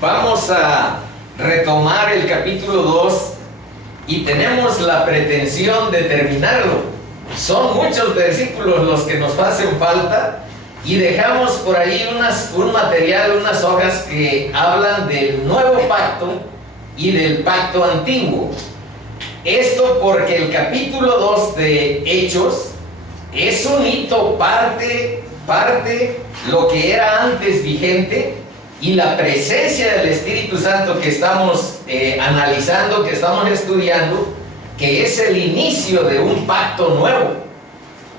Vamos a retomar el capítulo 2 y tenemos la pretensión de terminarlo. Son muchos versículos los que nos hacen falta y dejamos por ahí un material, unas hojas que hablan del nuevo pacto y del pacto antiguo. Esto porque el capítulo 2 de Hechos es un hito, parte lo que era antes vigente, y la presencia del Espíritu Santo que estamos analizando, que estamos estudiando, que es el inicio de un pacto nuevo.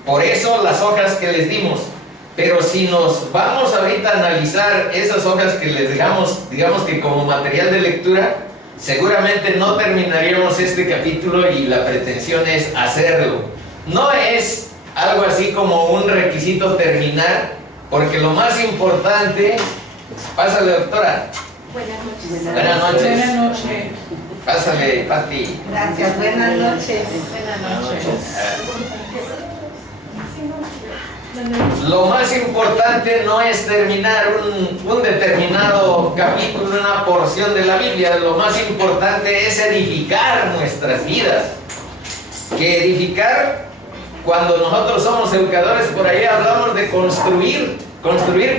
Por eso las hojas que les dimos. Pero si nos vamos ahorita a analizar esas hojas que les dejamos, digamos que como material de lectura, seguramente no terminaríamos este capítulo, y la pretensión es hacerlo. No es algo así como un requisito terminar, porque lo más importante... Pásale, doctora. Buenas noches. Buenas noches. Buenas noches. Pásale, Pati. Gracias, buenas noches. Buenas noches. Lo más importante no es terminar un determinado capítulo, una porción de la Biblia. Lo más importante es edificar nuestras vidas. Que edificar, cuando nosotros somos educadores, por ahí hablamos de construir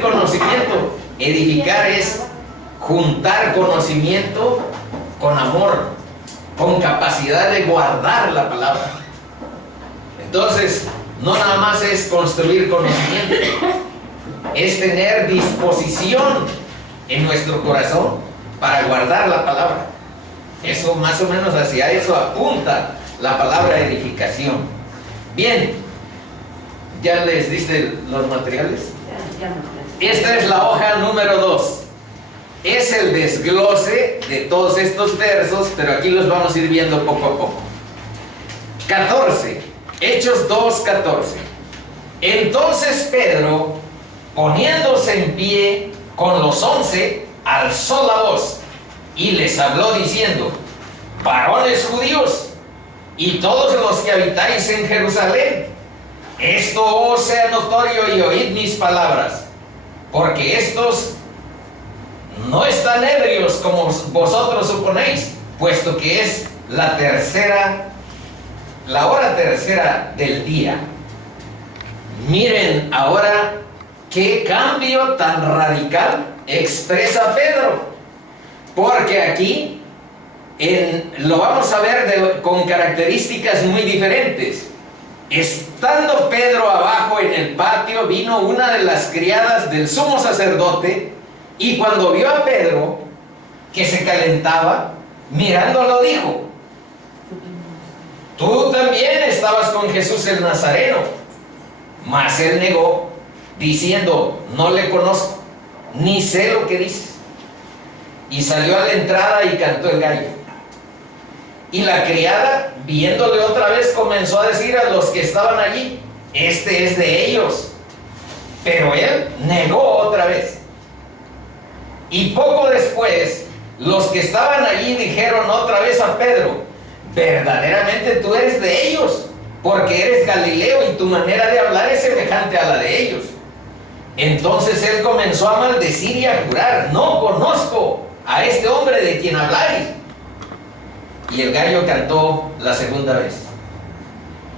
conocimiento. Edificar es juntar conocimiento con amor, con capacidad de guardar la palabra. Entonces, no nada más es construir conocimiento, es tener disposición en nuestro corazón para guardar la palabra. Eso más o menos hacia eso apunta la palabra edificación. Bien, ¿ya les diste los materiales? Esta es la hoja número 2. Es el desglose de todos estos versos, pero aquí los vamos a ir viendo poco a poco. 14. Hechos 2:14. Entonces Pedro, poniéndose en pie con los 11, alzó la voz y les habló diciendo: varones judíos y todos los que habitáis en Jerusalén, esto os sea notorio y oíd mis palabras, porque estos no están ebrios como vosotros suponéis, puesto que es la hora tercera del día. Miren ahora qué cambio tan radical expresa Pedro, porque aquí lo vamos a ver con características muy diferentes. Estando Pedro abajo en el patio, vino una de las criadas del sumo sacerdote, y cuando vio a Pedro que se calentaba, mirándolo dijo: tú también estabas con Jesús el Nazareno. Mas él negó, diciendo: no le conozco, ni sé lo que dices. Y salió a la entrada y cantó el gallo. Y la criada, viéndole otra vez, comenzó a decir a los que estaban allí: este es de ellos. Pero él negó otra vez. Y poco después, los que estaban allí dijeron otra vez a Pedro: verdaderamente tú eres de ellos, porque eres Galileo y tu manera de hablar es semejante a la de ellos. Entonces él comenzó a maldecir y a jurar: no conozco a este hombre de quien habláis. Y el gallo cantó la segunda vez.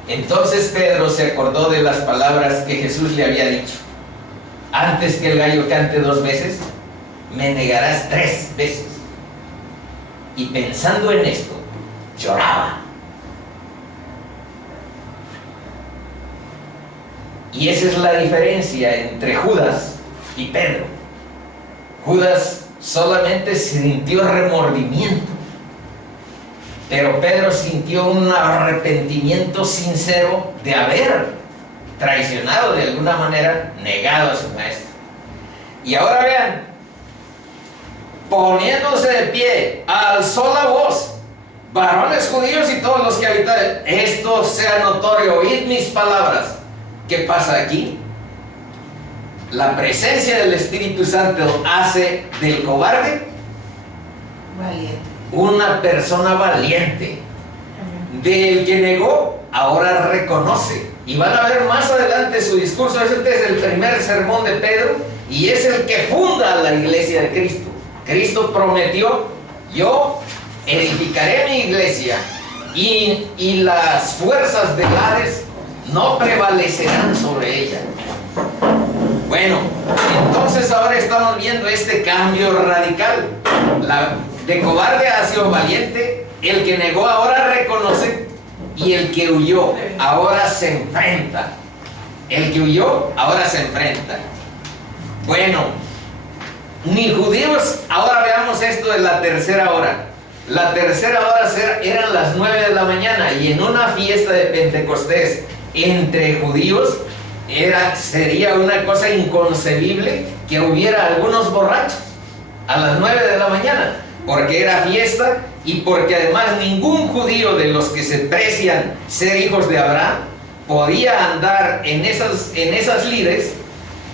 Entonces Pedro se acordó de las palabras que Jesús le había dicho: antes que el gallo cante 2 veces, me negarás 3 veces. Y pensando en esto, lloraba. Y esa es la diferencia entre Judas y Pedro. Judas solamente sintió remordimiento, pero Pedro sintió un arrepentimiento sincero de haber traicionado, de alguna manera negado a su maestro. Y ahora vean, poniéndose de pie, alzó la voz: varones judíos y todos los que habitan, esto sea notorio, oíd mis palabras. ¿Qué pasa aquí? La presencia del Espíritu Santo hace del cobarde Valiente. una persona valiente. Del que negó, ahora reconoce. Y van a ver más adelante su discurso. Este es el primer sermón de Pedro y es el que funda la iglesia de Cristo. Cristo prometió: yo edificaré mi iglesia y las fuerzas del Hades no prevalecerán sobre ella. Bueno, entonces ahora estamos viendo este cambio radical. De cobarde ha sido valiente, el que negó ahora reconoce, y el que huyó ahora se enfrenta. El que huyó ahora se enfrenta. Bueno, ni judíos. Ahora veamos esto de la tercera hora. La tercera hora eran las 9 de la mañana, y en una fiesta de Pentecostés entre judíos sería una cosa inconcebible que hubiera algunos borrachos a las 9 de la mañana, porque era fiesta y porque además ningún judío de los que se precian ser hijos de Abraham podía andar en esas lides,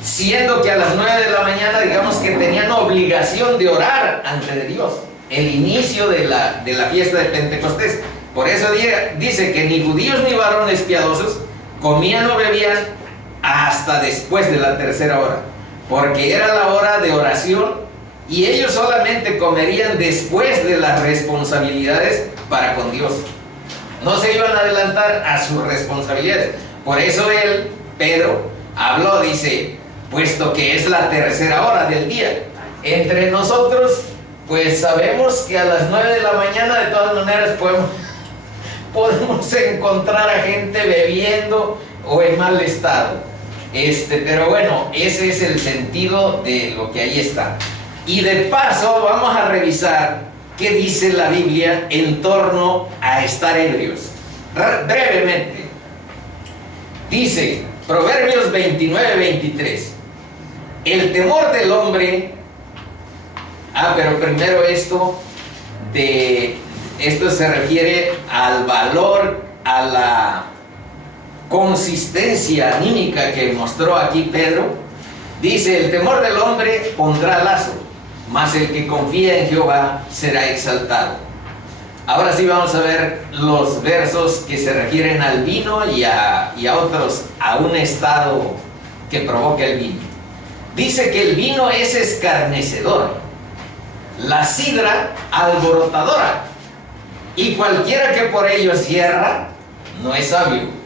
siendo que a las 9 de la mañana, digamos que tenían obligación de orar ante Dios, el inicio de la fiesta de Pentecostés. Por eso dice que ni judíos ni varones piadosos comían o bebían hasta después de la tercera hora, porque era la hora de oración, y ellos solamente comerían después de las responsabilidades para con Dios. No se iban a adelantar a sus responsabilidades. Por eso Pedro, habló, dice: puesto que es la tercera hora del día. Entre nosotros, pues sabemos que a las 9 de la mañana de todas maneras podemos encontrar a gente bebiendo o en mal estado. Pero bueno, ese es el sentido de lo que ahí está. Y de paso vamos a revisar qué dice la Biblia en torno a estar ebrios. Brevemente. Dice Proverbios 29-23: el temor del hombre... pero primero esto se refiere al valor, a la consistencia anímica que mostró aquí Pedro. Dice: el temor del hombre pondrá lazo, mas el que confía en Jehová será exaltado. Ahora sí vamos a ver los versos que se refieren al vino y a otros, a un estado que provoca el vino. Dice que el vino es escarnecedor, la sidra alborotadora, y cualquiera que por ellos hierra no es sabio.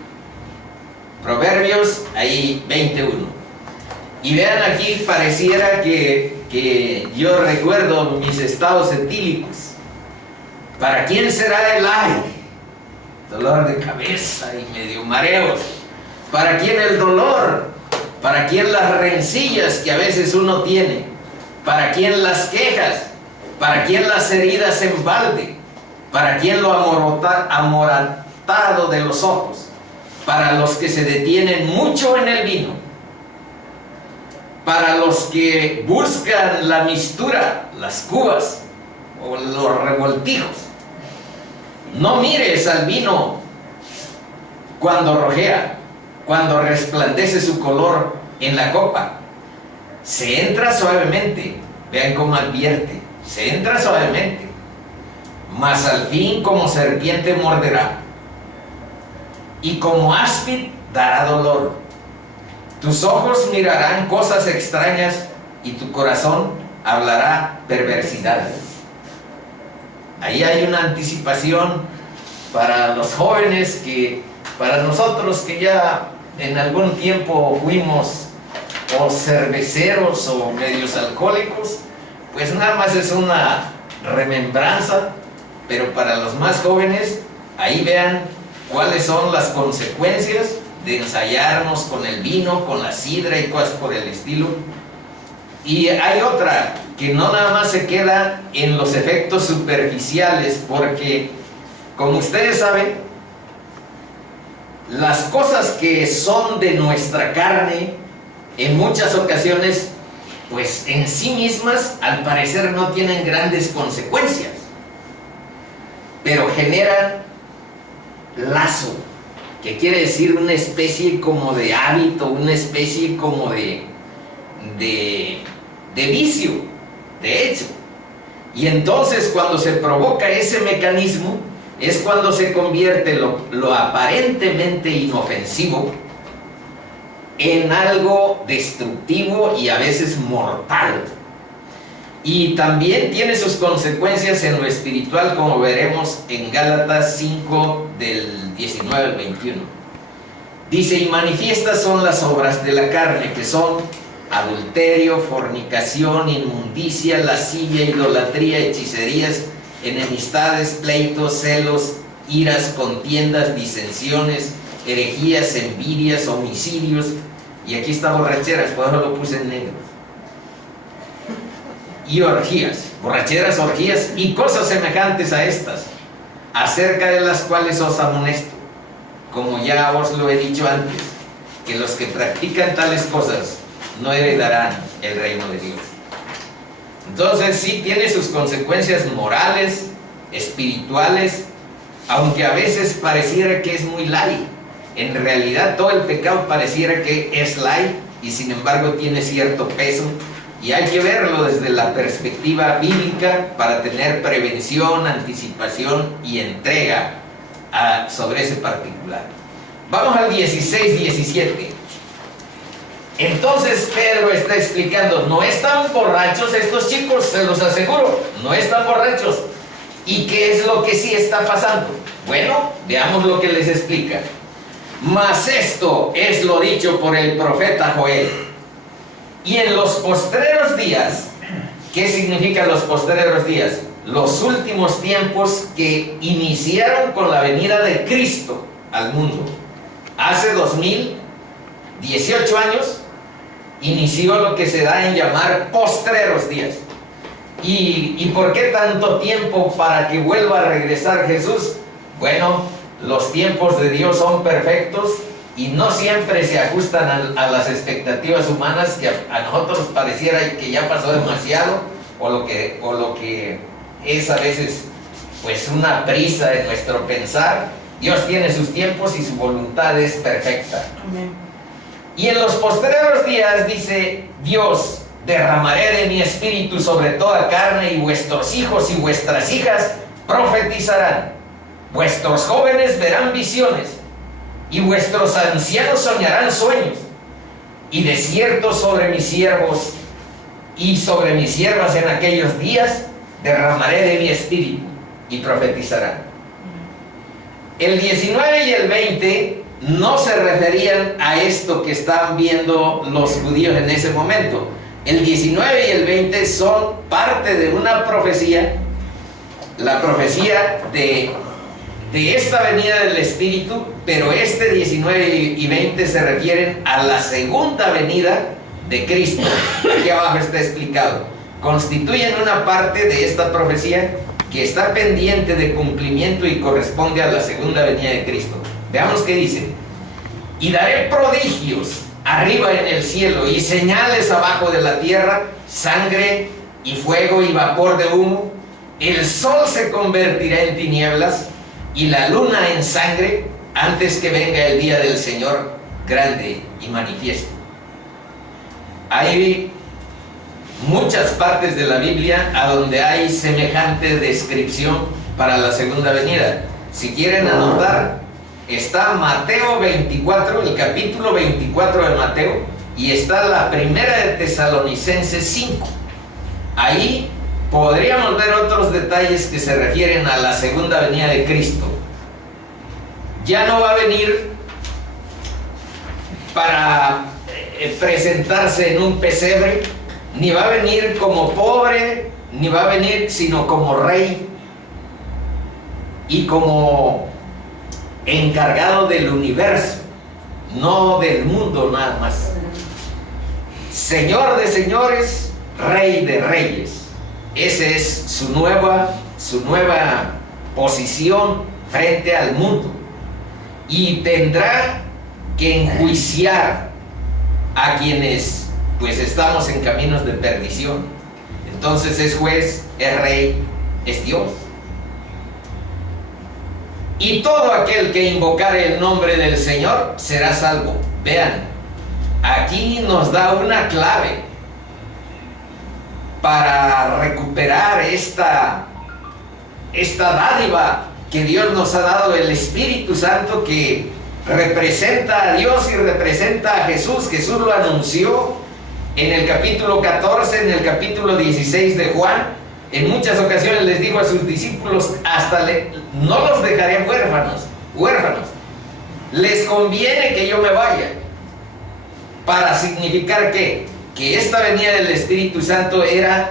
Proverbios ahí 21. Y vean aquí, pareciera que yo recuerdo mis estados etílicos. ¿Para quién será el ay? Dolor de cabeza y medio mareos. ¿Para quién el dolor? ¿Para quién las rencillas que a veces uno tiene? ¿Para quién las quejas? ¿Para quién las heridas en balde? ¿Para quién lo amoratado de los ojos? Para los que se detienen mucho en el vino, para los que buscan la mistura, las cubas o los revoltijos. No mires al vino cuando rojea, cuando resplandece su color en la copa. Se entra suavemente, vean cómo advierte, se entra suavemente, mas al fin como serpiente morderá, y como áspid dará dolor. Tus ojos mirarán cosas extrañas, y tu corazón hablará perversidades. Ahí hay una anticipación para los jóvenes, para nosotros que ya en algún tiempo fuimos o cerveceros o medios alcohólicos, pues nada más es una remembranza, pero para los más jóvenes, ahí vean cuáles son las consecuencias de ensayarnos con el vino, con la sidra y cosas por el estilo. Y hay otra que no nada más se queda en los efectos superficiales, porque como ustedes saben, las cosas que son de nuestra carne en muchas ocasiones, pues en sí mismas al parecer no tienen grandes consecuencias, pero generan lazo, que quiere decir una especie como de hábito, una especie como de vicio, de hecho. Y entonces cuando se provoca ese mecanismo, es cuando se convierte lo aparentemente inofensivo en algo destructivo y a veces mortal. Y también tiene sus consecuencias en lo espiritual, como veremos en Gálatas 5 del 19 al 21. Dice, y manifiestas son las obras de la carne, que son adulterio, fornicación, inmundicia, lascivia, idolatría, hechicerías, enemistades, pleitos, celos, iras, contiendas, disensiones, herejías, envidias, homicidios, y aquí está borracheras, por eso lo puse en negro, y orgías, borracheras, orgías y cosas semejantes a estas, acerca de las cuales os amonesto, como ya os lo he dicho antes, que los que practican tales cosas no heredarán el reino de Dios. Entonces sí tiene sus consecuencias morales, espirituales, aunque a veces pareciera que es muy light. En realidad todo el pecado pareciera que es light y sin embargo tiene cierto peso, y hay que verlo desde la perspectiva bíblica para tener prevención, anticipación y entrega sobre ese particular. Vamos al 16-17. Entonces Pedro está explicando, no están borrachos estos chicos, se los aseguro, no están borrachos. ¿Y qué es lo que sí está pasando? Bueno, veamos lo que les explica. Mas esto es lo dicho por el profeta Joel. Y en los postreros días, ¿qué significan los postreros días? Los últimos tiempos que iniciaron con la venida de Cristo al mundo. Hace 2018 años inició lo que se da en llamar postreros días. ¿Y por qué tanto tiempo para que vuelva a regresar Jesús? Bueno, los tiempos de Dios son perfectos y no siempre se ajustan a las expectativas humanas, que a nosotros pareciera que ya pasó demasiado, o lo que es a veces pues una prisa en nuestro pensar. Dios tiene sus tiempos y su voluntad es perfecta. Amén. Y en los postreros días dice Dios, derramaré de mi espíritu sobre toda carne, y vuestros hijos y vuestras hijas profetizarán, vuestros jóvenes verán visiones, y vuestros ancianos soñarán sueños, y de cierto sobre mis siervos y sobre mis siervas en aquellos días derramaré de mi espíritu, y profetizarán. El 19 y el 20 no se referían a esto que estaban viendo los judíos en ese momento. El 19 y el 20 son parte de una profecía, la profecía de esta venida del Espíritu, pero este 19 y 20 se refieren a la segunda venida de Cristo. Aquí abajo está explicado. Constituyen una parte de esta profecía que está pendiente de cumplimiento y corresponde a la segunda venida de Cristo. Veamos qué dice. Y daré prodigios arriba en el cielo y señales abajo de la tierra, sangre y fuego y vapor de humo. El sol se convertirá en tinieblas y la luna en sangre antes que venga el día del Señor grande y manifiesto. Hay muchas partes de la Biblia a donde hay semejante descripción para la segunda venida. Si quieren anotar, está Mateo 24, el capítulo 24 de Mateo, y está la primera de Tesalonicenses 5. Ahí podríamos ver otros detalles que se refieren a la segunda venida de Cristo. Ya no va a venir para presentarse en un pesebre, ni va a venir como pobre, ni va a venir sino como rey y como encargado del universo, no del mundo nada más. Señor de señores, Rey de reyes. Esa es su nueva posición frente al mundo. Y tendrá que enjuiciar a quienes pues estamos en caminos de perdición. Entonces es juez, es rey, es Dios. Y todo aquel que invocare el nombre del Señor será salvo. Vean, aquí nos da una clave para recuperar esta dádiva que Dios nos ha dado, el Espíritu Santo, que representa a Dios y representa a Jesús. Jesús lo anunció en el capítulo 14, en el capítulo 16 de Juan, en muchas ocasiones les dijo a sus discípulos, no los dejaré huérfanos. Les conviene que yo me vaya. Para significar que esta venida del Espíritu Santo era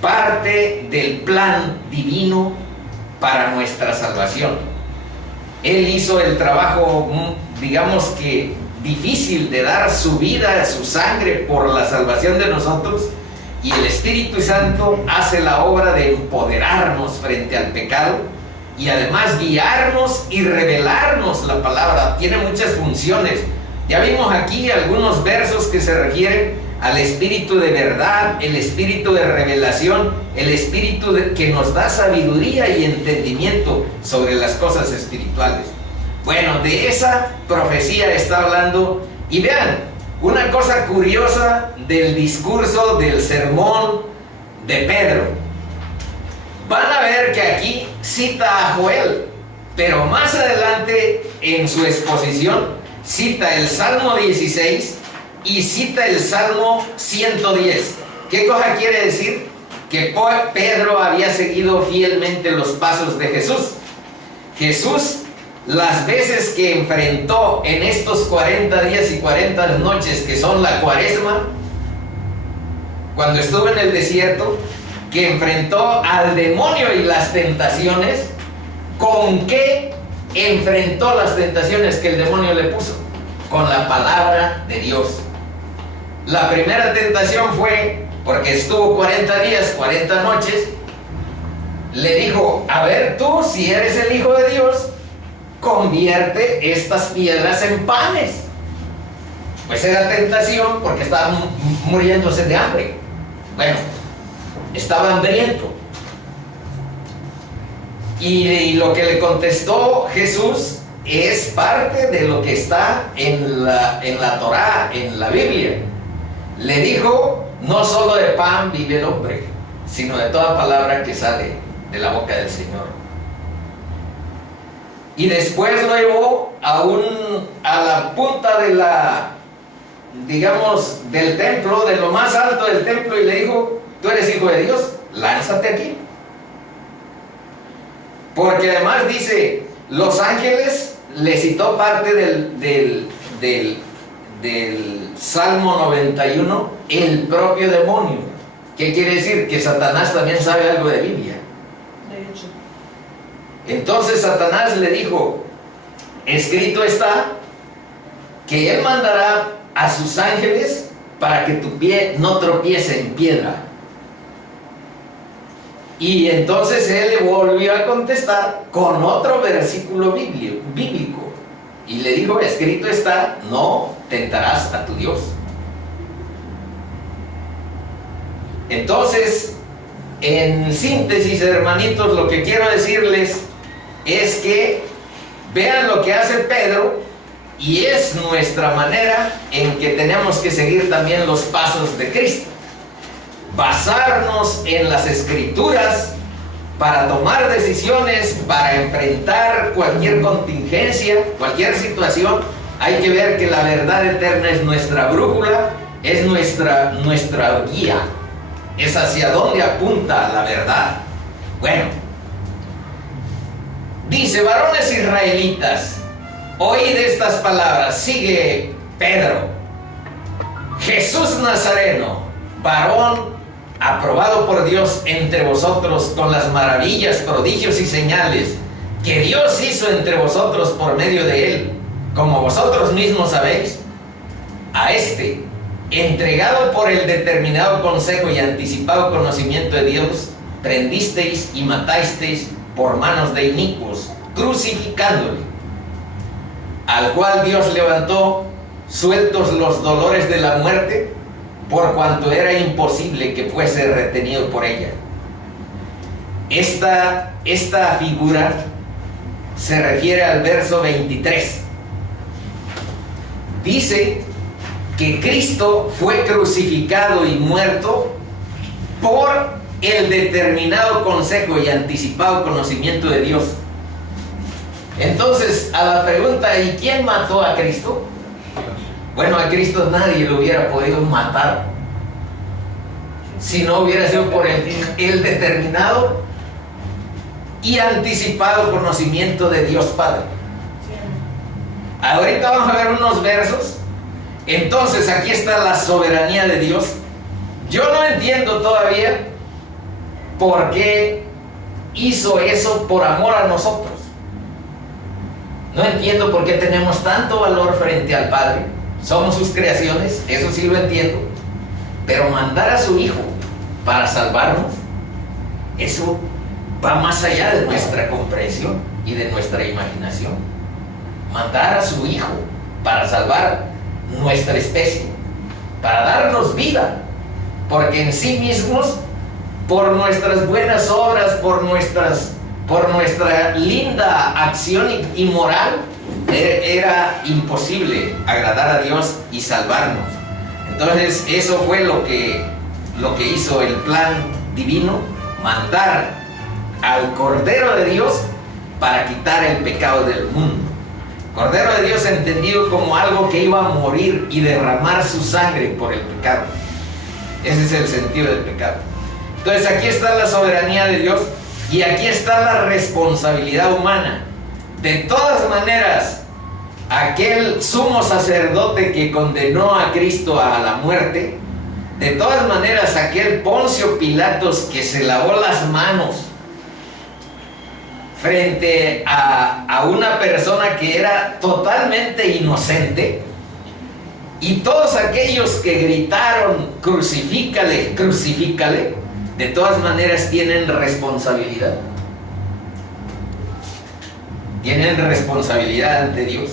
parte del plan divino para nuestra salvación. Él hizo el trabajo, digamos que difícil, de dar su vida, su sangre por la salvación de nosotros, y el Espíritu Santo hace la obra de empoderarnos frente al pecado y además guiarnos y revelarnos la palabra. Tiene muchas funciones. Ya vimos aquí algunos versos que se refieren al espíritu de verdad, el espíritu de revelación, el espíritu que nos da sabiduría y entendimiento sobre las cosas espirituales. Bueno, de esa profecía está hablando. Y vean, una cosa curiosa del discurso, del sermón de Pedro. Van a ver que aquí cita a Joel, pero más adelante en su exposición cita el Salmo 16 y cita el Salmo 110. ¿Qué cosa quiere decir? Que Pedro había seguido fielmente los pasos de Jesús. Jesús, las veces que enfrentó en estos 40 días y 40 noches, que son la Cuaresma, cuando estuvo en el desierto, que enfrentó al demonio y las tentaciones, ¿con qué enfrentó las tentaciones que el demonio le puso? Con la palabra de Dios. La primera tentación fue, porque estuvo 40 días, 40 noches, le dijo, a ver tú, si eres el Hijo de Dios, convierte estas piedras en panes. Pues era tentación porque estaba muriéndose de hambre. Bueno, estaba hambriento. Y lo que le contestó Jesús es parte de lo que está en la Torá, en la Biblia. Le dijo, no solo de pan vive el hombre, sino de toda palabra que sale de la boca del Señor. Y después lo llevó a la punta de del templo, de lo más alto del templo, y le dijo, tú eres hijo de Dios, lánzate aquí. Porque además dice, los ángeles, le citó parte del Salmo 91, el propio demonio. ¿Qué quiere decir? Que Satanás también sabe algo de Biblia. De hecho. Entonces Satanás le dijo, escrito está que él mandará a sus ángeles para que tu pie no tropiece en piedra. Y entonces él le volvió a contestar con otro versículo bíblico. Y le dijo, escrito está, no tentarás a tu Dios. Entonces, en síntesis, hermanitos, lo que quiero decirles es que vean lo que hace Pedro, y es nuestra manera en que tenemos que seguir también los pasos de Cristo. Basarnos en las Escrituras para tomar decisiones, para enfrentar cualquier contingencia, cualquier situación. Hay que ver que la verdad eterna es nuestra brújula, es nuestra guía, es hacia dónde apunta la verdad. Bueno, dice, varones israelitas, oíd estas palabras. Sigue Pedro. Jesús Nazareno, varón aprobado por Dios entre vosotros con las maravillas, prodigios y señales que Dios hizo entre vosotros por medio de él, como vosotros mismos sabéis, a este, entregado por el determinado consejo y anticipado conocimiento de Dios, prendisteis y matasteis por manos de inicuos, crucificándole, al cual Dios levantó, sueltos los dolores de la muerte, por cuanto era imposible que fuese retenido por ella. Esta figura se refiere al verso 23. Dice que Cristo fue crucificado y muerto por el determinado consejo y anticipado conocimiento de Dios. Entonces, a la pregunta, ¿y quién mató a Cristo? Bueno, a Cristo nadie lo hubiera podido matar si no hubiera sido por el determinado y anticipado conocimiento de Dios Padre. Ahorita vamos a ver unos versos. Entonces aquí está la soberanía de Dios. Yo no entiendo todavía por qué hizo eso por amor a nosotros. No entiendo por qué tenemos tanto valor frente al Padre. Somos sus creaciones, eso sí lo entiendo. Pero mandar a su Hijo para salvarnos, eso va más allá de nuestra comprensión y de nuestra imaginación. Mandar a su Hijo para salvar nuestra especie, para darnos vida, porque en sí mismos, por nuestras buenas obras, por nuestra linda acción y moral, era imposible agradar a Dios y salvarnos. Entonces eso fue lo que hizo el plan divino, mandar al Cordero de Dios para quitar el pecado del mundo. Cordero de Dios entendido como algo que iba a morir y derramar su sangre por el pecado. Ese es el sentido del pecado. Entonces aquí está la soberanía de Dios y aquí está la responsabilidad humana. De todas maneras, aquel sumo sacerdote que condenó a Cristo a la muerte, de todas maneras aquel Poncio Pilatos que se lavó las manos frente a una persona que era totalmente inocente, y todos aquellos que gritaron crucifícale, crucifícale, de todas maneras tienen responsabilidad. Tienen responsabilidad ante Dios.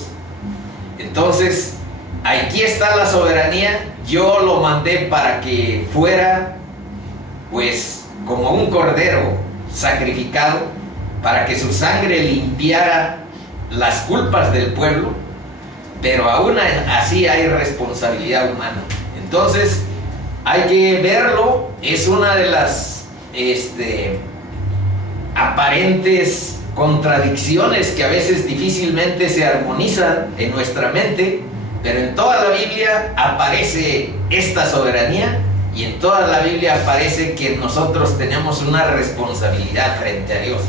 Entonces, aquí está la soberanía. Yo lo mandé para que fuera, pues, como un cordero sacrificado, para que su sangre limpiara las culpas del pueblo, pero aún así hay responsabilidad humana. Entonces, hay que verlo. Es una de las aparentes contradicciones que a veces difícilmente se armonizan en nuestra mente, pero en toda la Biblia aparece esta soberanía, y en toda la Biblia aparece que nosotros tenemos una responsabilidad frente a Dios,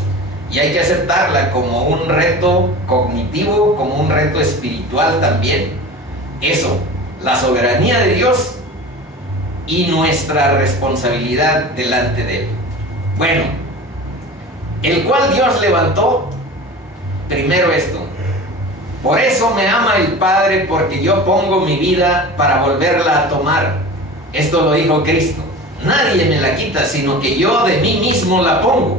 y hay que aceptarla como un reto cognitivo, como un reto espiritual también. Eso, la soberanía de Dios y nuestra responsabilidad delante de Él. Bueno, el cual Dios levantó, primero esto: por eso me ama el Padre, porque yo pongo mi vida para volverla a tomar. Esto lo dijo Cristo. Nadie me la quita, sino que yo de mí mismo la pongo.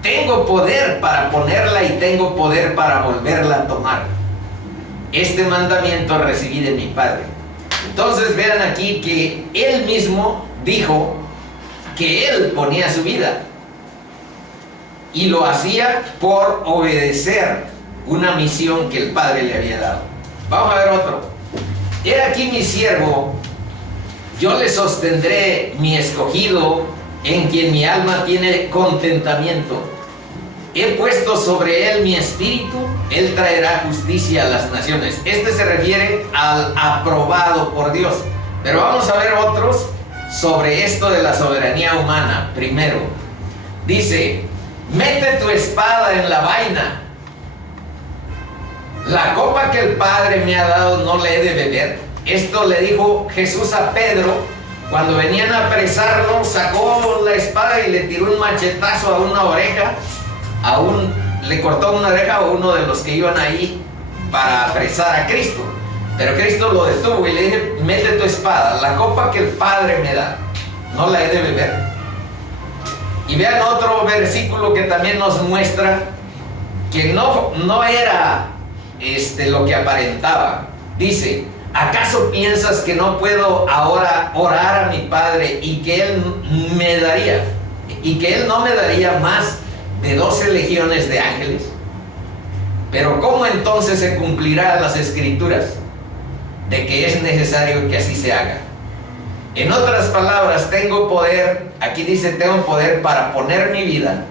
Tengo poder para ponerla y tengo poder para volverla a tomar. Este mandamiento recibí de mi Padre. Entonces vean aquí que Él mismo dijo que Él ponía su vida, y lo hacía por obedecer una misión que el Padre le había dado. Vamos a ver otro. He aquí mi siervo, yo le sostendré, mi escogido, en quien mi alma tiene contentamiento. He puesto sobre él mi espíritu, él traerá justicia a las naciones. Este se refiere al aprobado por Dios. Pero vamos a ver otros sobre esto de la soberanía humana. Primero, dice: mete tu espada en la vaina. La copa que el Padre me ha dado no le he de beber. Esto le dijo Jesús a Pedro cuando venían a apresarlo. Sacó la espada y le tiró un machetazo a una oreja. Le cortó una oreja a uno de los que iban ahí para apresar a Cristo. Pero Cristo lo detuvo y le dije: mete tu espada. La copa que el Padre me da no la he de beber. Y vean otro versículo que también nos muestra que no era lo que aparentaba. Dice: ¿acaso piensas que no puedo ahora orar a mi Padre y que Él no me daría más de 12 legiones de ángeles? Pero ¿cómo entonces se cumplirán las Escrituras de que es necesario que así se haga? En otras palabras, tengo poder. Aquí dice: tengo poder para poner mi vida,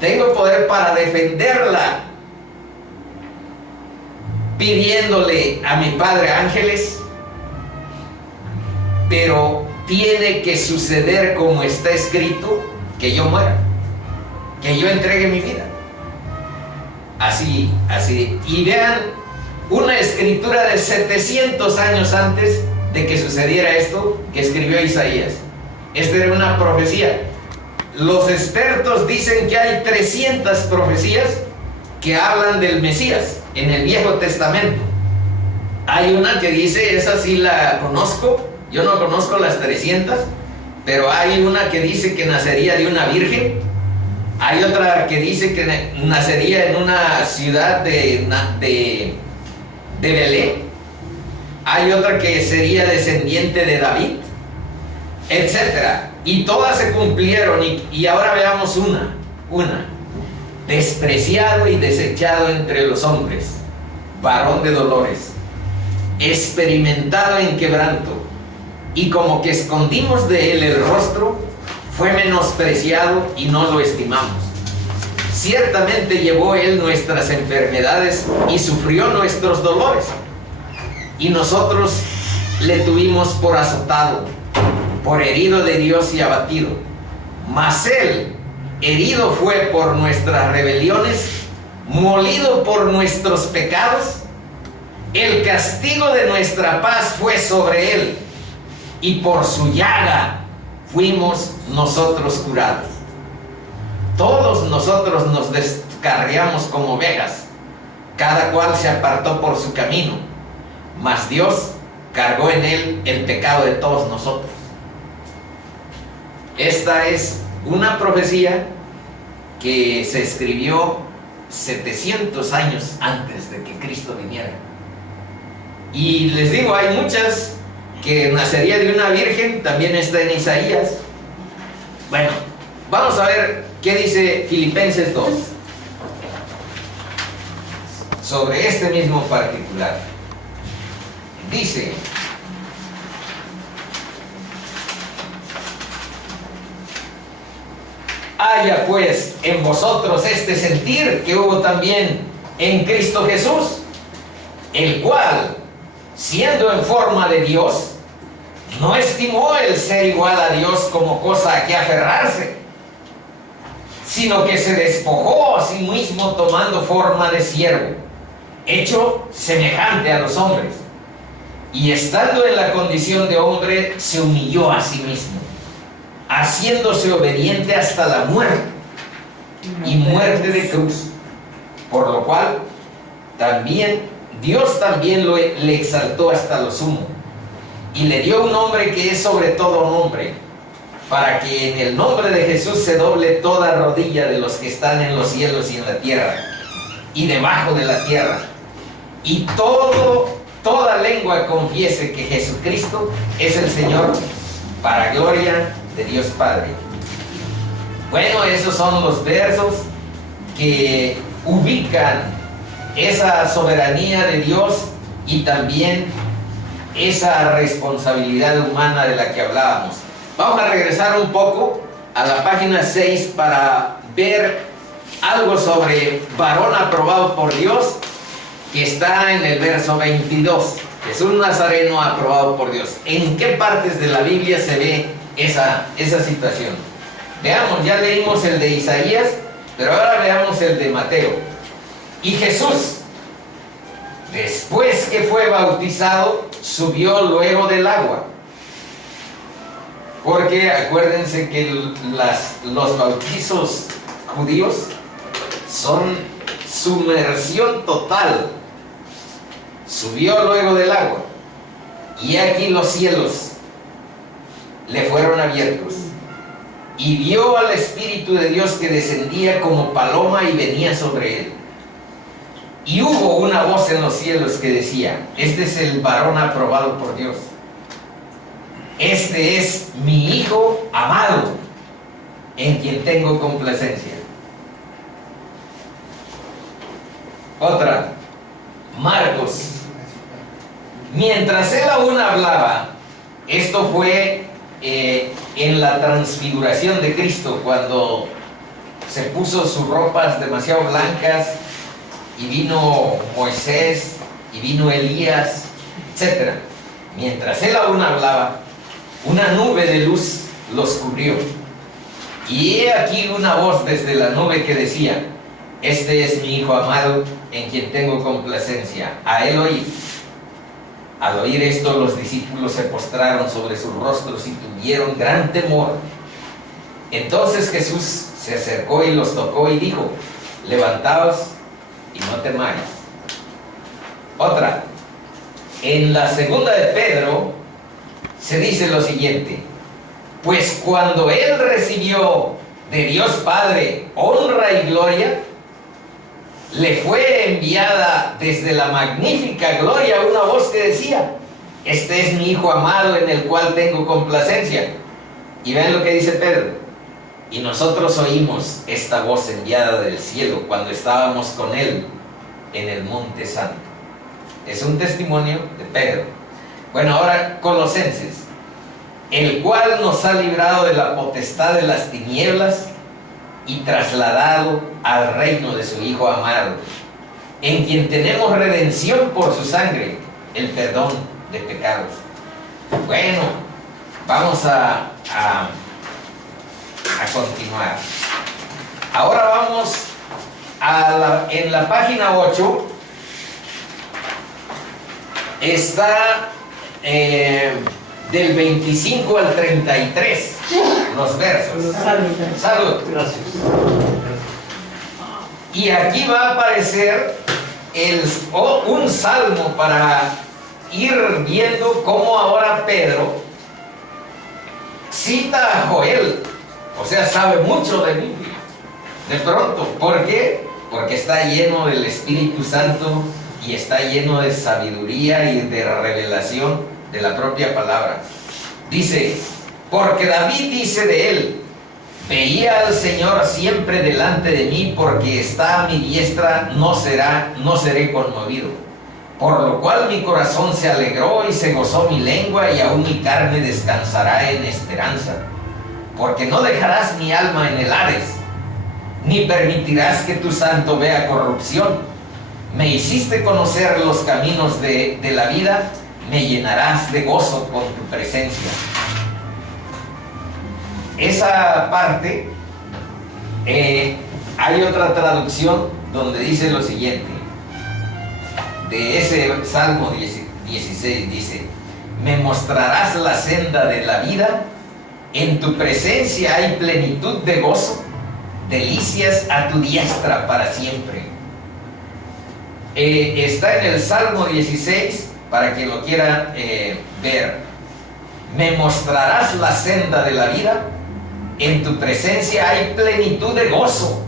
tengo poder para defenderla pidiéndole a mi Padre ángeles, pero tiene que suceder como está escrito, que yo muera, que yo entregue mi vida. Así. Y vean, una escritura de 700 años antes de que sucediera esto, que escribió Isaías. Esta era una profecía. Los expertos dicen que hay 300 profecías que hablan del Mesías en el Viejo Testamento. Hay una que dice, esa sí la conozco, yo no conozco las 300, pero hay una que dice que nacería de una virgen. Hay otra que dice que nacería en una ciudad de Belén. Hay otra que sería descendiente de David, etc. Y todas se cumplieron. Y ahora veamos una. Despreciado y desechado entre los hombres, varón de dolores, experimentado en quebranto, y como que escondimos de él el rostro, fue menospreciado y no lo estimamos. Ciertamente llevó él nuestras enfermedades y sufrió nuestros dolores, y nosotros le tuvimos por azotado, por herido de Dios y abatido. Mas él herido fue por nuestras rebeliones, molido por nuestros pecados. El castigo de nuestra paz fue sobre él, y por su llaga fuimos nosotros curados. Todos nosotros nos descarriamos como ovejas, cada cual se apartó por su camino, mas Dios cargó en él el pecado de todos nosotros. Esta es una profecía que se escribió 700 años antes de que Cristo viniera. Y les digo, hay muchas que nacería de una virgen, también está en Isaías. Bueno, vamos a ver qué dice Filipenses 2 sobre este mismo particular. Dice: haya pues en vosotros este sentir que hubo también en Cristo Jesús, el cual, siendo en forma de Dios, no estimó el ser igual a Dios como cosa a que aferrarse, sino que se despojó a sí mismo, tomando forma de siervo, hecho semejante a los hombres, y estando en la condición de hombre, se humilló a sí mismo, haciéndose obediente hasta la muerte, y muerte de cruz, por lo cual también Dios también le exaltó hasta lo sumo, y le dio un nombre que es sobre todo nombre, para que en el nombre de Jesús se doble toda rodilla de los que están en los cielos y en la tierra, y debajo de la tierra, y toda lengua confiese que Jesucristo es el Señor, para gloria de Dios Padre. Bueno, esos son los versos que ubican esa soberanía de Dios y también esa responsabilidad humana de la que hablábamos. Vamos a regresar un poco a la página 6 para ver algo sobre varón aprobado por Dios, que está en el verso 22. Jesús Nazareno aprobado por Dios. ¿En qué partes de la Biblia se ve esa situación? Veamos, ya leímos el de Isaías, pero ahora veamos el de Mateo. Y Jesús, después que fue bautizado, subió luego del agua. Porque acuérdense que los bautizos judíos son sumersión total. Subió luego del agua, y aquí los cielos le fueron abiertos, y vio al Espíritu de Dios que descendía como paloma y venía sobre él. Y hubo una voz en los cielos que decía: este es el varón aprobado por Dios, este es mi Hijo amado, en quien tengo complacencia. Otra, Marcos. Mientras él aún hablaba, esto fue en la transfiguración de Cristo, cuando se puso sus ropas demasiado blancas y vino Moisés y vino Elías, etc. Mientras él aún hablaba, una nube de luz los cubrió. Y he aquí una voz desde la nube que decía: este es mi Hijo amado, en quien tengo complacencia, a él oíd. Al oír esto, los discípulos se postraron sobre sus rostros y tuvieron gran temor. Entonces Jesús se acercó y los tocó y dijo: levantaos y no temáis. Otra, en la segunda de Pedro se dice lo siguiente: pues cuando él recibió de Dios Padre honra y gloria, le fue enviada desde la magnífica gloria una voz que decía: este es mi Hijo amado, en el cual tengo complacencia. Y vean lo que dice Pedro: y nosotros oímos esta voz enviada del cielo cuando estábamos con él en el monte santo. Es un testimonio de Pedro. Bueno, ahora Colosenses: el cual nos ha librado de la potestad de las tinieblas y trasladado al reino de su Hijo amado, en quien tenemos redención por su sangre, el perdón de pecados. Bueno, vamos a continuar. Ahora vamos en la página 8 está del 25 al 33 los versos. Salud. Gracias. Y aquí va a aparecer un salmo para ir viendo cómo ahora Pedro cita a Joel. O sea, sabe mucho de Biblia. De pronto. ¿Por qué? Porque está lleno del Espíritu Santo y está lleno de sabiduría y de revelación de la propia palabra. Dice: porque David dice de él: veía al Señor siempre delante de mí, porque está a mi diestra, no seré conmovido. Por lo cual mi corazón se alegró y se gozó mi lengua, y aún mi carne descansará en esperanza. Porque no dejarás mi alma en el Hades, ni permitirás que tu santo vea corrupción. Me hiciste conocer los caminos de la vida, me llenarás de gozo con tu presencia. Esa parte, hay otra traducción donde dice lo siguiente, de ese Salmo 16, dice: me mostrarás la senda de la vida, en tu presencia hay plenitud de gozo, delicias a tu diestra para siempre. Está en el Salmo 16, para quien lo quiera ver. Me mostrarás la senda de la vida, en tu presencia hay plenitud de gozo,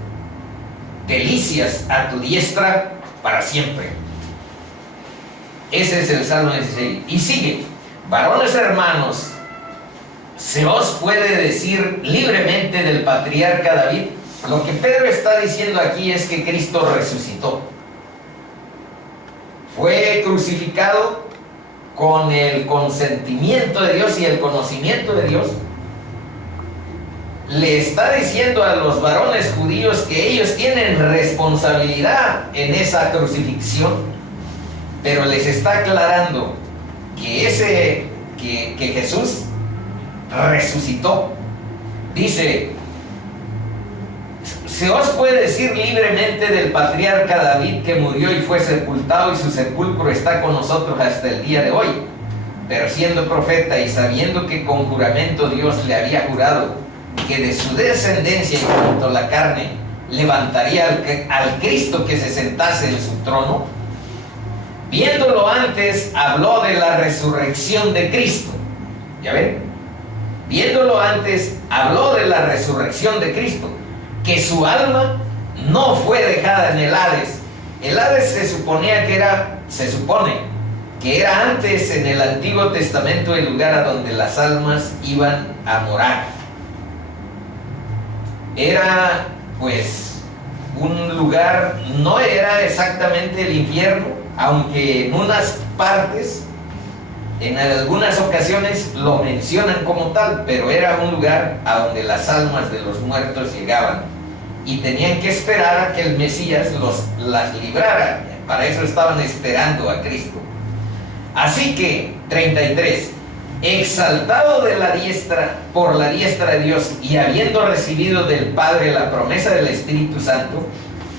delicias a tu diestra para siempre. Ese es el Salmo 16. Y sigue: varones hermanos, ¿se os puede decir libremente del patriarca David? Lo que Pedro está diciendo aquí es que Cristo resucitó. Fue crucificado con el consentimiento de Dios y el conocimiento de Dios. Le está diciendo a los varones judíos que ellos tienen responsabilidad en esa crucifixión, pero les está aclarando que Jesús resucitó. Dice: se os puede decir libremente del patriarca David, que murió y fue sepultado, y su sepulcro está con nosotros hasta el día de hoy. Pero siendo profeta y sabiendo que con juramento Dios le había jurado que de su descendencia en cuanto a la carne levantaría al Cristo que se sentase en su trono, viéndolo antes, habló de la resurrección de Cristo. ¿Ya ven? Viéndolo antes, habló de la resurrección de Cristo, que su alma no fue dejada en el Hades. El Hades se supone que era antes, en el Antiguo Testamento, el lugar a donde las almas iban a morar. Era pues un lugar, no era exactamente el infierno, aunque en unas partes, en algunas ocasiones lo mencionan como tal, pero era un lugar a donde las almas de los muertos llegaban y tenían que esperar a que el Mesías las librara. Para eso estaban esperando a Cristo. Así que, 33, exaltado de la diestra, por la diestra de Dios, y habiendo recibido del Padre la promesa del Espíritu Santo,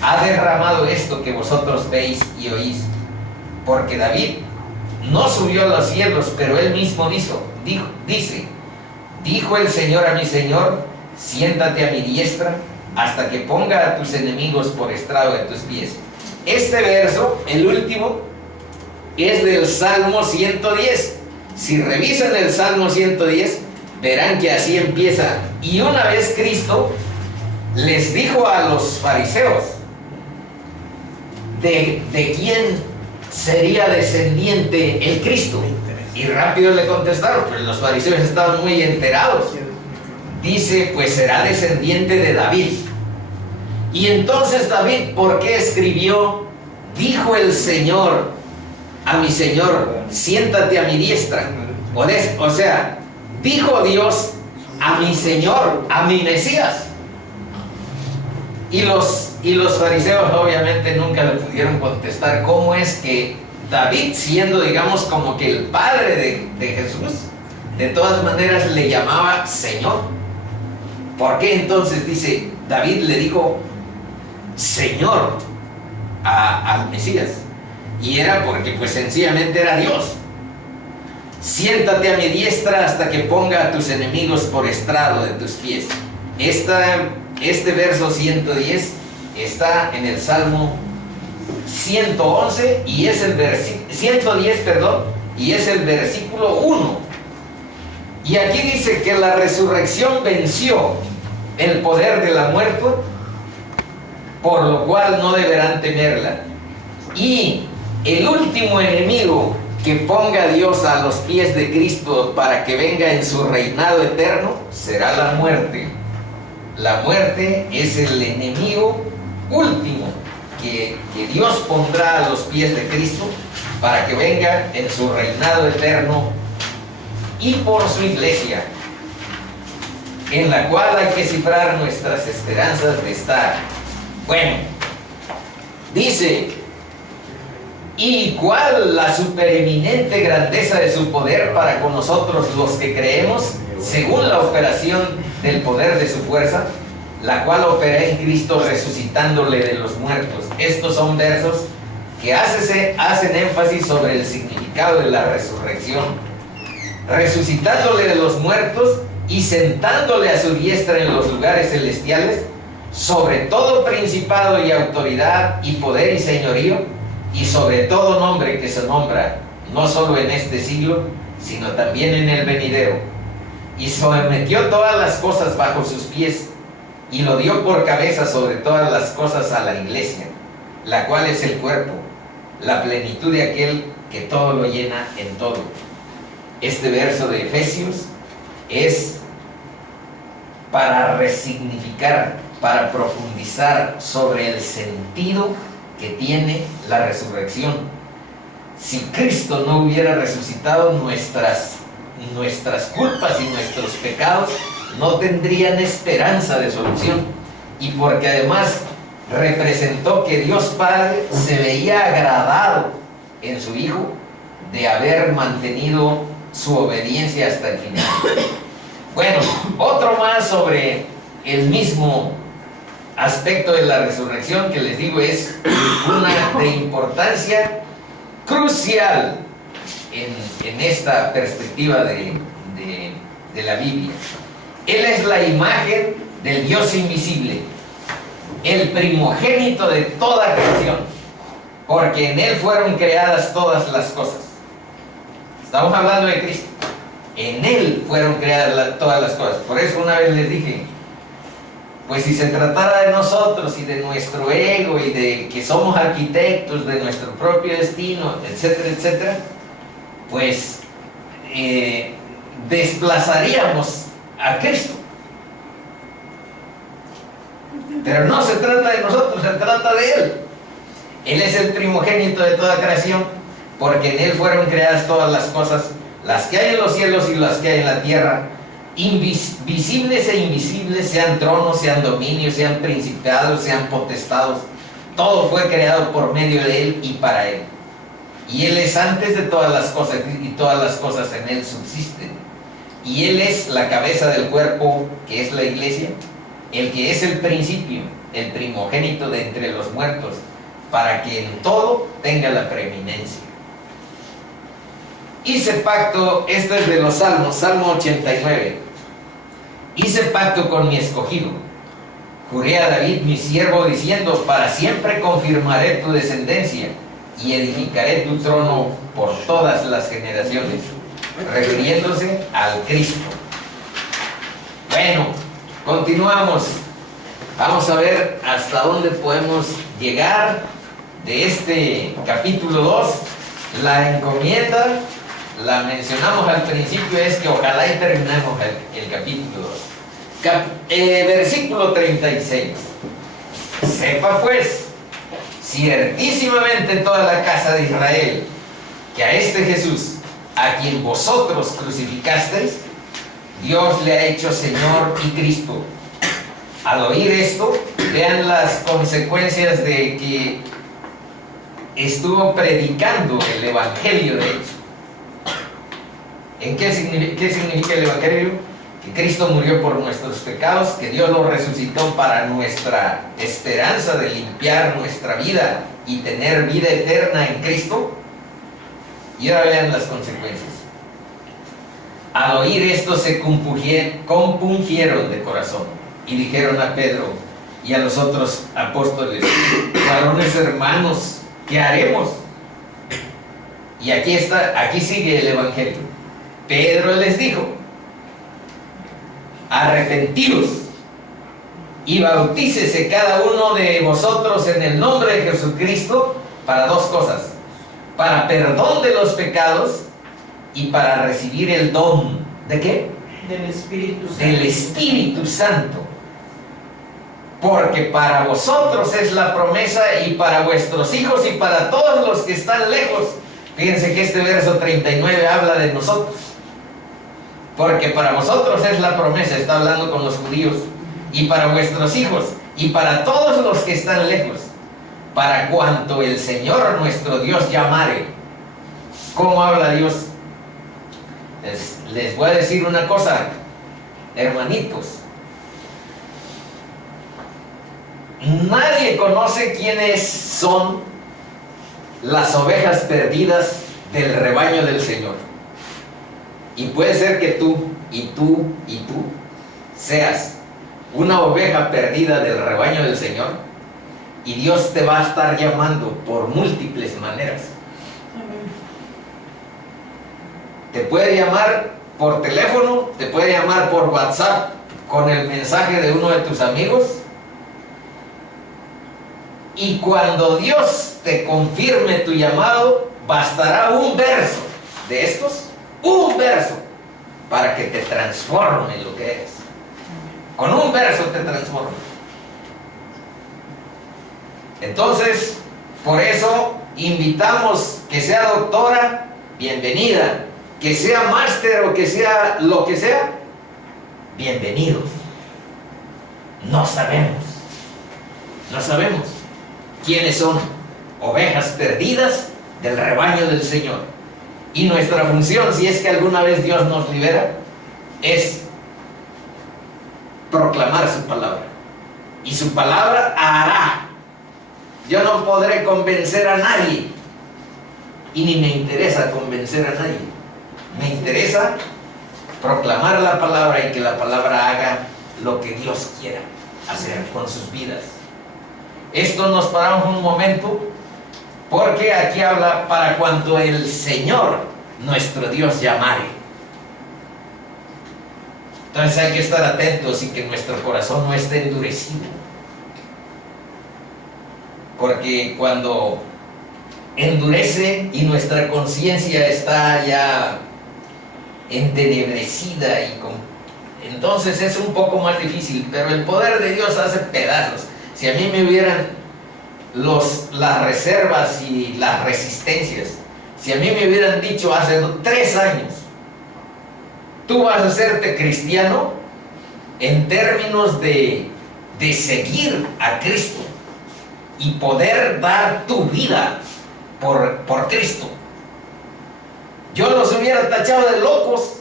ha derramado esto que vosotros veis y oís. Porque David no subió a los cielos, pero él mismo dijo el Señor a mi Señor, siéntate a mi diestra, hasta que ponga a tus enemigos por estrado de tus pies. Este verso, el último, es del Salmo 110. Si revisan el Salmo 110, verán que así empieza. Y una vez Cristo les dijo a los fariseos de quién sería descendiente el Cristo. Y rápido le contestaron, pues los fariseos estaban muy enterados. Dice, pues será descendiente de David. Y entonces David, ¿por qué escribió? Dijo el Señor a mi Señor, siéntate a mi diestra. O sea, dijo Dios a mi Señor, a mi Mesías. Y los fariseos obviamente nunca le pudieron contestar cómo es que David, siendo digamos como que el padre de Jesús, de todas maneras le llamaba Señor. ¿Por qué entonces dice David le dijo Señor al Mesías? Y era porque pues sencillamente era Dios. Siéntate a mi diestra hasta que ponga a tus enemigos por estrado de tus pies. Este verso 110 está en el Salmo 111 y es el 110, perdón, y es el versículo 1. Y aquí dice que la resurrección venció el poder de la muerte, por lo cual no deberán temerla. Y el último enemigo que ponga Dios a los pies de Cristo para que venga en su reinado eterno será la muerte. La muerte es el enemigo último que Dios pondrá a los pies de Cristo para que venga en su reinado eterno y por su iglesia, en la cual hay que cifrar nuestras esperanzas de estar. Bueno, dice, ¿y cuál la supereminente grandeza de su poder para con nosotros los que creemos, según la operación del poder de su fuerza, la cual opera en Cristo resucitándole de los muertos? Estos son versos que hacen énfasis sobre el significado de la resurrección. Resucitándole de los muertos y sentándole a su diestra en los lugares celestiales, sobre todo principado y autoridad y poder y señorío, y sobre todo nombre que se nombra, no solo en este siglo, sino también en el venidero. Y sometió todas las cosas bajo sus pies, y lo dio por cabeza sobre todas las cosas a la iglesia, la cual es el cuerpo, la plenitud de aquel que todo lo llena en todo. Este verso de Efesios es para resignificar, para profundizar sobre el sentido que tiene la resurrección. Si Cristo no hubiera resucitado, nuestras culpas y nuestros pecados no tendrían esperanza de solución. Y porque además representó que Dios Padre se veía agradado en su Hijo de haber mantenido su obediencia hasta el final. Bueno, otro más sobre el mismo aspecto de la resurrección que les digo es una de importancia crucial en esta perspectiva de la Biblia. Él es la imagen del Dios invisible, el primogénito de toda creación, porque en Él fueron creadas todas las cosas. Estamos hablando de Cristo. En Él fueron creadas todas las cosas. Por eso una vez les dije, pues si se tratara de nosotros y de nuestro ego y de que somos arquitectos de nuestro propio destino, etcétera, etcétera, pues desplazaríamos a Cristo. Pero no se trata de nosotros, se trata de Él. Él es el primogénito de toda creación, porque en Él fueron creadas todas las cosas, las que hay en los cielos y las que hay en la tierra, visibles e invisibles, sean tronos, sean dominios, sean principados, sean potestados. Todo fue creado por medio de Él y para Él. Y Él es antes de todas las cosas, y todas las cosas en Él subsisten. Y Él es la cabeza del cuerpo, que es la iglesia, el que es el principio, el primogénito de entre los muertos, para que en todo tenga la preeminencia. Hice pacto, esto es de los Salmos, Salmo 89. Hice pacto con mi escogido. Juré a David mi siervo diciendo: para siempre confirmaré tu descendencia y edificaré tu trono por todas las generaciones, refiriéndose al Cristo. Bueno, continuamos. Vamos a ver hasta dónde podemos llegar de este capítulo 2. La encomienda, la mencionamos al principio, es que ojalá y terminemos el capítulo 2. Versículo 36. Sepa pues ciertísimamente toda la casa de Israel que a este Jesús, a quien vosotros crucificasteis, Dios le ha hecho Señor y Cristo. Al oír esto, vean las consecuencias de que estuvo predicando el Evangelio, de hecho. ¿Qué significa el Evangelio? Que Cristo murió por nuestros pecados, que Dios lo resucitó para nuestra esperanza de limpiar nuestra vida y tener vida eterna en Cristo. Y ahora vean las consecuencias. Al oír esto se compungieron de corazón y dijeron a Pedro y a los otros apóstoles: varones hermanos, ¿qué haremos? Y aquí sigue el Evangelio. Pedro les dijo: arrepentidos y bautícese cada uno de vosotros en el nombre de Jesucristo para dos cosas: para perdón de los pecados y para recibir el don. ¿De qué? Del Espíritu Santo. Del Espíritu Santo. Porque para vosotros es la promesa, y para vuestros hijos y para todos los que están lejos. Fíjense que este verso 39 habla de nosotros. Porque para vosotros es la promesa, está hablando con los judíos, y para vuestros hijos y para todos los que están lejos, para cuanto el Señor nuestro Dios llamare. ¿Cómo habla Dios? Les voy a decir una cosa, hermanitos. Nadie conoce quiénes son las ovejas perdidas del rebaño del Señor. Y puede ser que tú seas una oveja perdida del rebaño del Señor, y Dios te va a estar llamando por múltiples maneras. Te puede llamar por teléfono, te puede llamar por WhatsApp con el mensaje de uno de tus amigos. Y cuando Dios te confirme tu llamado, bastará un verso de estos, un verso, para que te transforme lo que eres. Con un verso te transforma. Entonces, por eso invitamos que sea doctora, bienvenida. Que sea máster o que sea lo que sea, bienvenidos. No sabemos quiénes son ovejas perdidas del rebaño del Señor. Y nuestra función, si es que alguna vez Dios nos libera, es proclamar su palabra. Y su palabra hará. Yo no podré convencer a nadie, y ni me interesa convencer a nadie. Me interesa proclamar la palabra y que la palabra haga lo que Dios quiera hacer con sus vidas. Esto nos paramos un momento, porque aquí habla para cuanto el Señor nuestro Dios llamare. Entonces hay que estar atentos y que nuestro corazón no esté endurecido, porque cuando endurece y nuestra conciencia está ya entenebrecida, entonces es un poco más difícil. Pero el poder de Dios hace pedazos. Si a mí me hubieran las reservas y las resistencias, si a mí me hubieran dicho hace 3 años, tú vas a hacerte cristiano en términos de seguir a Cristo, y poder dar tu vida por Cristo. Yo los hubiera tachado de locos.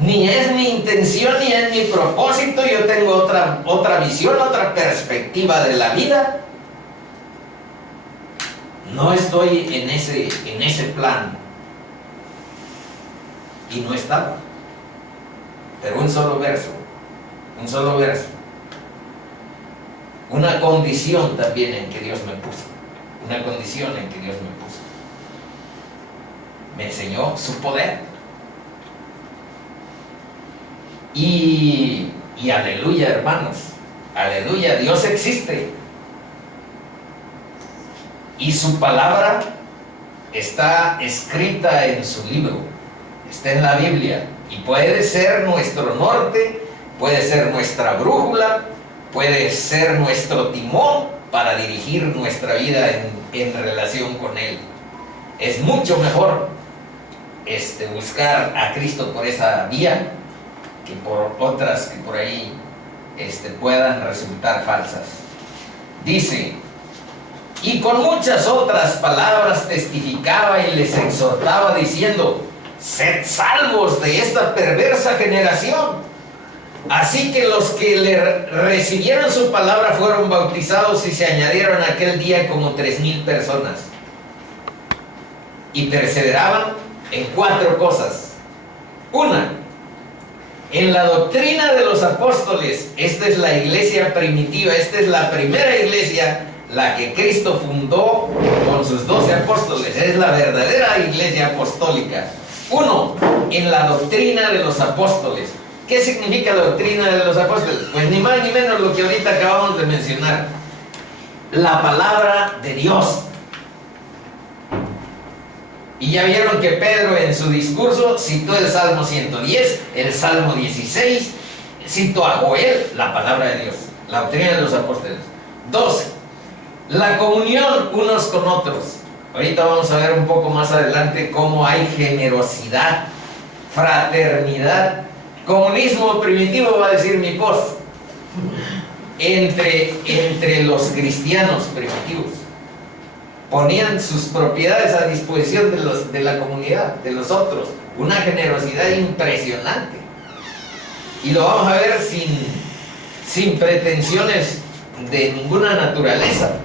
Ni es mi intención, ni es mi propósito. Yo tengo otra visión, otra perspectiva de la vida. No estoy en ese plan. Y no estaba. Pero un solo verso. Una condición también en que Dios me puso. Una condición en que Dios me puso. Me enseñó su poder. Y aleluya, hermanos. Aleluya, Dios existe. Y su palabra está escrita en su libro. Está en la Biblia. Y puede ser nuestro norte, puede ser nuestra brújula, puede ser nuestro timón para dirigir nuestra vida en relación con Él. Es mucho mejor buscar a Cristo por esa vía que por otras que por ahí puedan resultar falsas. Dice: y con muchas otras palabras testificaba y les exhortaba diciendo: sed salvos de esta perversa generación. Así que los que le recibieron su palabra fueron bautizados y se añadieron aquel día como 3,000 personas. Y perseveraban en 4 cosas. Una, en la doctrina de los apóstoles. Esta es la iglesia primitiva, esta es la primera iglesia, la que Cristo fundó con sus 12 apóstoles. Es la verdadera iglesia apostólica. 1, en la doctrina de los apóstoles. ¿Qué significa la doctrina de los apóstoles? Pues ni más ni menos lo que ahorita acabamos de mencionar. La palabra de Dios. Y ya vieron que Pedro en su discurso citó el Salmo 110, el Salmo 16, citó a Joel, la palabra de Dios, la doctrina de los apóstoles. 2, la comunión unos con otros. Ahorita vamos a ver un poco más adelante cómo hay generosidad, fraternidad, comunismo primitivo, va a decir mi post, entre los cristianos primitivos. Ponían sus propiedades a disposición de la comunidad, de los otros. Una generosidad impresionante. Y lo vamos a ver sin pretensiones de ninguna naturaleza,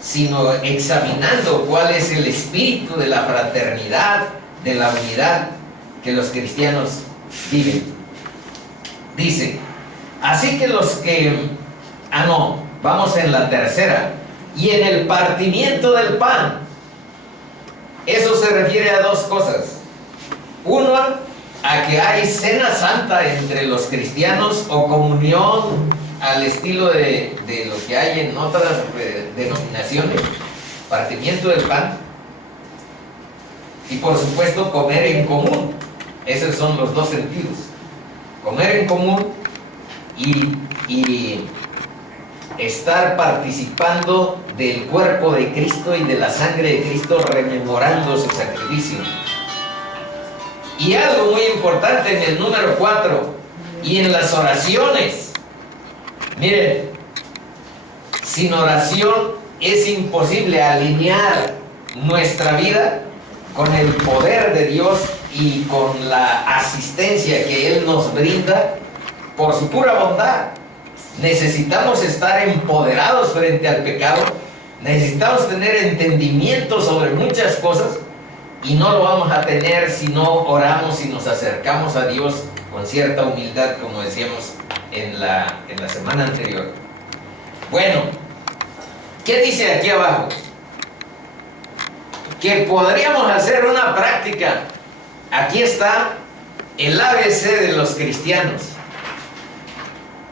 sino examinando cuál es el espíritu de la fraternidad, de la unidad que los cristianos viven. Dice: así que los que... vamos en la tercera. Y en el partimiento del pan. Eso se refiere a 2 cosas. Uno, a que hay cena santa entre los cristianos o comunión al estilo de lo que hay en otras denominaciones. Partimiento del pan. Y por supuesto comer en común. Esos son los 2 sentidos. Comer en común y estar participando del cuerpo de Cristo y de la sangre de Cristo, rememorando su sacrificio. Y algo muy importante en el número 4, y en las oraciones. Miren, sin oración es imposible alinear nuestra vida con el poder de Dios y con la asistencia que Él nos brinda por su pura bondad. Necesitamos estar empoderados frente al pecado, necesitamos tener entendimiento sobre muchas cosas, y no lo vamos a tener si no oramos y nos acercamos a Dios con cierta humildad, como decíamos en la semana anterior. Bueno, ¿qué dice aquí abajo? Que podríamos hacer una práctica. Aquí está el ABC de los cristianos.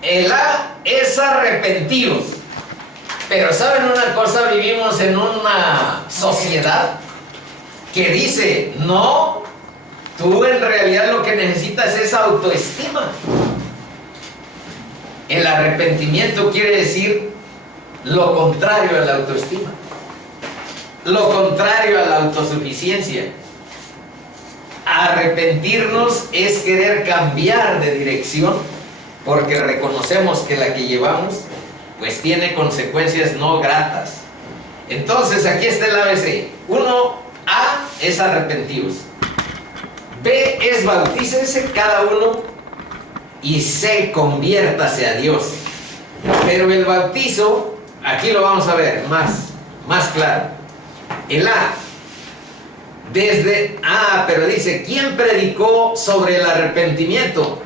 El A es arrepentidos. Pero ¿saben una cosa? Vivimos en una sociedad que dice: no, tú en realidad lo que necesitas es autoestima. El arrepentimiento quiere decir lo contrario a la autoestima, lo contrario a la autosuficiencia. Arrepentirnos es querer cambiar de dirección, porque reconocemos que la que llevamos pues tiene consecuencias no gratas. Entonces aquí está el ABC. 1, A es arrepentidos. B es bautícense cada uno. Y C, conviértase a Dios. Pero el bautizo, aquí lo vamos a ver más claro. El A, pero dice, ¿quién predicó sobre el arrepentimiento?